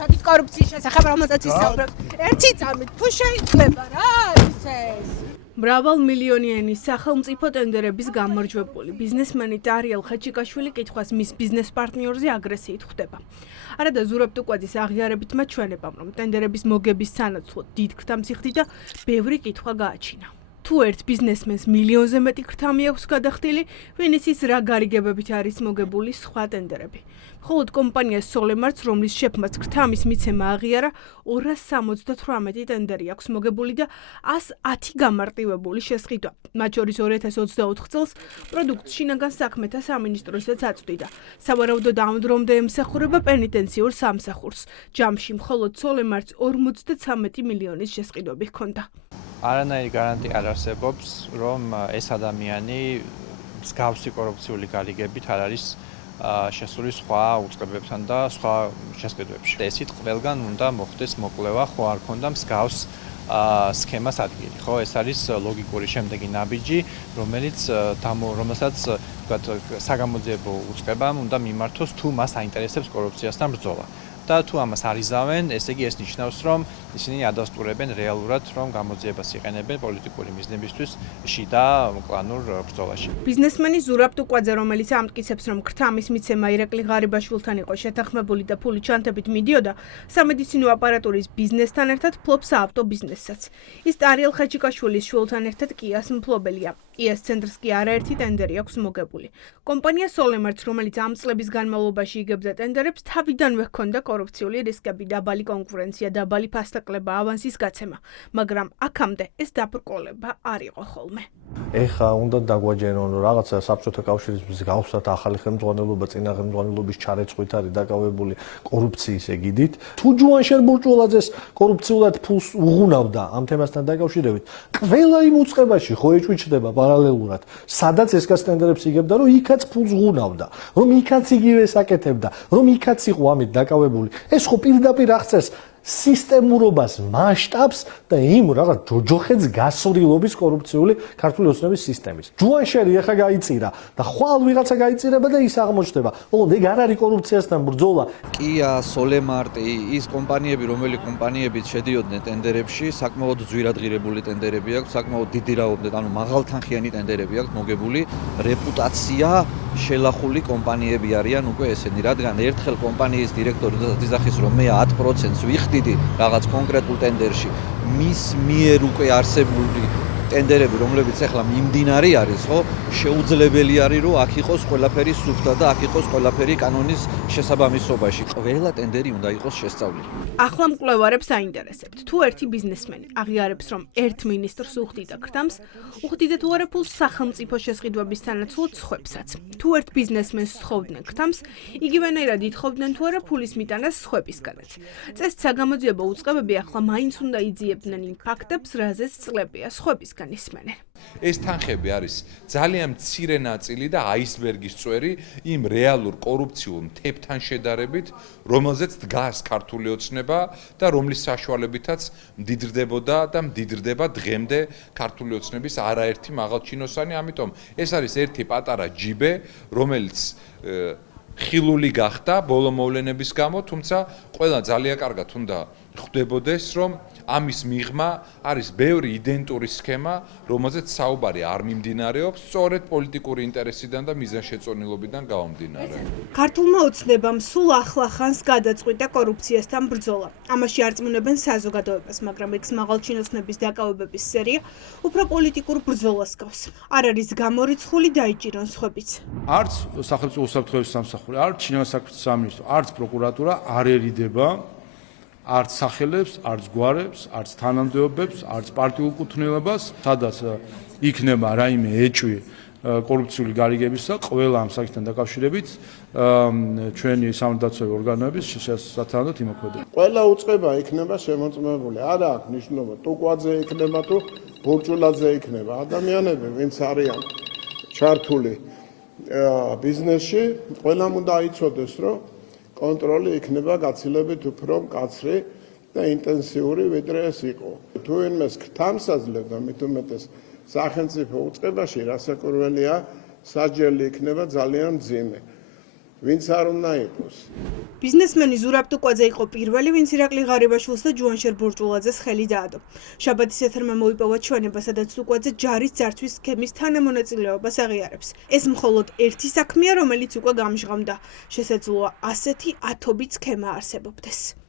მოცადით კორუფციის შესახებ, რომელსაც ისაუბრებს. ერთი წამით თუ შეიძლება რა არის ეს? მრავალმილიონიანი სახელმწიფო ტენდერების გამარჯვებული ბიზნესმენი ტარიელ ხაჩიკაშვილი კითხვას მის ბიზნეს პარტნიორზე აგრესიით ხვდება. არადა ზურაბ ტუკვაძის აღიარებით მათ ჩვენებამ, რომ ტენდერების მოგების სანაცვლოდ დიდ ქრთამს იხდი და ბევრი კითხვა გააჩინა. თუ ერთ ბიზნესმენს მილიონზე მეტი ქრთამი აქვს გადახდილი, ვინ იცის რა გარიგებებით არის მოგებული სხვა ტენდერები. მხოლოდ კომპანია სოლემარც, რომლის შეფმაც ქრთამის მიცემა აღიარა, 278 ტენდერი აქვს მოგებული და 110 გამარტივებული შესყიდვა. მათ შორის 2024 წელს პროდუქტს შინაგან საქმეთა სამინისტროსაც აწვდიდა. სავარაუდოდ ამ დრომდე ემსახურება პენიტენციურ სამსახურს. ჯამში მხოლოდ სოლემარც 53 მილიონის შესყიდვები ჰქონდა. არანაირი გარანტია არ არსებობს, რომ ეს ადამიანი მსგავსი კორუფციული გარიგებით არ არის შესული სხვა უწყებებთან და სხვა შესყიდვებში. ესით ყველგან უნდა მოხდეს მოკვლევა, ხო არ ქონდა მსგავს სქემას ადგილი, ხო? ეს არის ლოგიკური შემდეგი ნაბიჯი, რომელსაც საგამოძიებო უწყებამ უნდა მიმართოს, თუ მას აინტერესებს კორუფციასთან ბრძოლა. და თუ ამას არ იზავენ, ესე იგი ეს ნიშნავს, რომ ისინი ადასტურებენ რეალურად, რომ გამოძიებას იყენებენ პოლიტიკური მიზნებისთვის შიდა კლანურ ბრძოლაში. ბიზნესმენი ზურაბ ტუკვაძე, რომელიც ამტკიცებს, რომ ქრთამის მიცემა ირაკლი ღარიბაშვილთან იყო შეთანხმებული და ფული ჩანთებით მიდიოდა, სამედიცინო აპარატურის ბიზნესთან ერთად ფლობს ავტობიზნესსაც. ის ტარიელ ხაჩიკაშვილის შვილთან ერთად კიას მფლობელია. კიას ცენტრს კი არაერთი ტენდერი აქვს მოგებული. კომპანია სოლემარც, რომელიც ამ წლების განმავლობაში იგებდა ტენდერებს, თავიდანვე ჰქონდა კორუფციული რისკები, დაბალი კონკურენცია, დაბალი ფასტაკლება, ავანსის გაცემა, მაგრამ აქამდე ეს დაბრკოლება არ იყო ხოლმე. ეხა უნდა დაგვაჯერონ, რომ რაღაცა საბჭოთა კავშირის მსგავსად ახალი ხელმძღვანელობა წინა ხელმძღვანელობის ჩარეწყვით არის დაკავებული კორუფციის ეგიდით. თუ ჯუანშერ ბურჭულაძეს კორუფციულად ფულს უღუნავდა ამ თემასთან დაკავშირებით, ყველა იმ უწყებაში ხო ეჭვიჩდება პარალელურად, სადაც ესკას ტენდერებს იგებდა, რომ იქაც ფულს უღუნავდა, რომ იქაც იგივეს აკეთებდა, რომ იქაც იყო ამით დაკავებული. ეს ხო პირდაპირ აღწევს სისტემურობას, მასშტაბს და იმ რაღაც ჯოჯოხეთს გასვრილობის კორუფციული ქართული ოცნების სისტემის. ჯუანშერი ახლა გაიწირა და ხვალ ვიღაცა გაიწირება და ის აღმოჩნდება. ოღონდ ეგ არ არის კორუფციასთან ბრძოლა. კია, სოლემარტი, ის კომპანიები, რომელი კომპანიებიც შედიოდნენ ტენდერებში, საკმაოდ ძვირადღირებული ტენდერები აქვს, საკმაოდ დიდი რაოდენობით, ანუ მაღალთანხიანი ტენდერები აქვს მოგებული. რეპუტაცია შელახული კომპანიები არიან უკვე ესენი, რადგან ერთხელ კომპანიის დირექტორი იზახის, რომ მე 10%-ს ვიხდიდი რაღაც კონკრეტულ ტენდერში, მის მიერ უკვე არსებული ტენდერები, რომლებიც ახლა მიმდინარე არის, ხო, შეუძლებელი არის, რომ აქ იყოს ყველაფერი სუფთა და აქ იყოს ყველაფერი კანონის შესაბამისობაში. ყველა ტენდერი უნდა იყოს შესწავლილი. ახლა მკვლევარებს აინტერესებთ, თუ ერთი ბიზნესმენი აღიარებს, რომ ერთ მინისტრს უხდიდა ქრთამს, უხდიდა თუ არა ფულს სახელმწიფო შესყიდვების სანაცვლოდ სხვებსაც. თუ ერთ ბიზნესმენს სთხოვდნენ ქრთამს, იგივენაირად ითხოვდნენ თუ არა ფულის მიტანას სხვებისგანაც. წესით საგამოძიებო უწყებები ახლა მაინც უნდა იძიებდნენ იმ ფაქტებს, რაზეც წლებია სხვებისგან ისმენენ. ეს თანხები არის ძალიან მცირე ნაწილი და აისბერგის წვერი იმ რეალურ კორუფციულ მთებთან შედარებით, რომელზეც დგას ქართული ოცნება და რომლის საშუალებითაც მდიდრდებოდა და მდიდრდება დღემდე ქართული ოცნების არაერთი მაღალჩინოსანი, ამიტომ ეს არის ერთი პატარა ჯიბე, რომელიც ხილული გახდა ბოლო მოვლენების გამო, თუმცა ყველა ძალიან კარგად უნდა ხვდებოდეს, რომ ამის მიღმა არის ბევრი იდენტური სქემა, რომელზეც საუბარი არ მიმდინარეობს, სწორედ პოლიტიკური ინტერესიდან და მიზანშეწონილობიდან გამომდინარე. ქართულმა ოცნებამ სულ ახლა ხანს გადაწყვიტა კორუფციასთან ბრძოლა. ამაში არწმუნებენ საზოგადოებას, მაგრამ ეს მაღალჩინოსნების დაკავებების სერია უფრო პოლიტიკურ ბრძოლას გავს. არ არის გამორიცხული დაიჭირონ სხვებიც. არც სახელმწიფო უსაფრთხოების სამსახური, არც შინაგან საქმეთა სამინისტრო, არც პროკურატურა არ ერიდება არც სახელებს, არც გვარებს, არც თანამდებობებს, არც პარტიულ კუთვნილებას, სადაც იქნება რაიმე ეჭვი კორუფციული გარიგებისა, ყველა ამ საკითხთან დაკავშირებით ჩვენი სამართალდაცველი ორგანოების სათანადოდ იმოქმედება. ყველა უწყება იქნება შემოწმებული. არა აქვს მნიშვნელობა, ტუკვაძე იქნება თუ ბურჭულაძე იქნება. ადამიანები, ვინც არიან ჩართული ბიზნესში, ყველამ უნდა აიცოდეს, რომ კონტროლი იქნება გაცილებით უფრო მკაცრი და ინტენსიური, ვიდრე ეს იყო. თუ ვინმეს ქრთამს აძლევდა, მით უმეტეს სახელმწიფო უწყებაში, რასაკვირველია, საჯელი იქნება ძალიან მძიმე. ვინც არ უნდა იყოს. ბიზნესმენი ზურაბ ტუკვაძე იყო პირველი, ვინც ირაკლი ღარიბაშვილს და ჯუანშერ ბურჭულაძეს ხელი დაადო. შაბათის ეთერმა მოიპოვა ჩვენება, სადაც ტუკვაძე ჯარის ძარცვის სქემის თანამონაწილეობას აღიარებს. ეს მხოლოდ ერთი საქმეა, რომელიც უკვე გამჟღავნდა. შესაძლოა ასეთი ათობით სქემა არსებობდეს.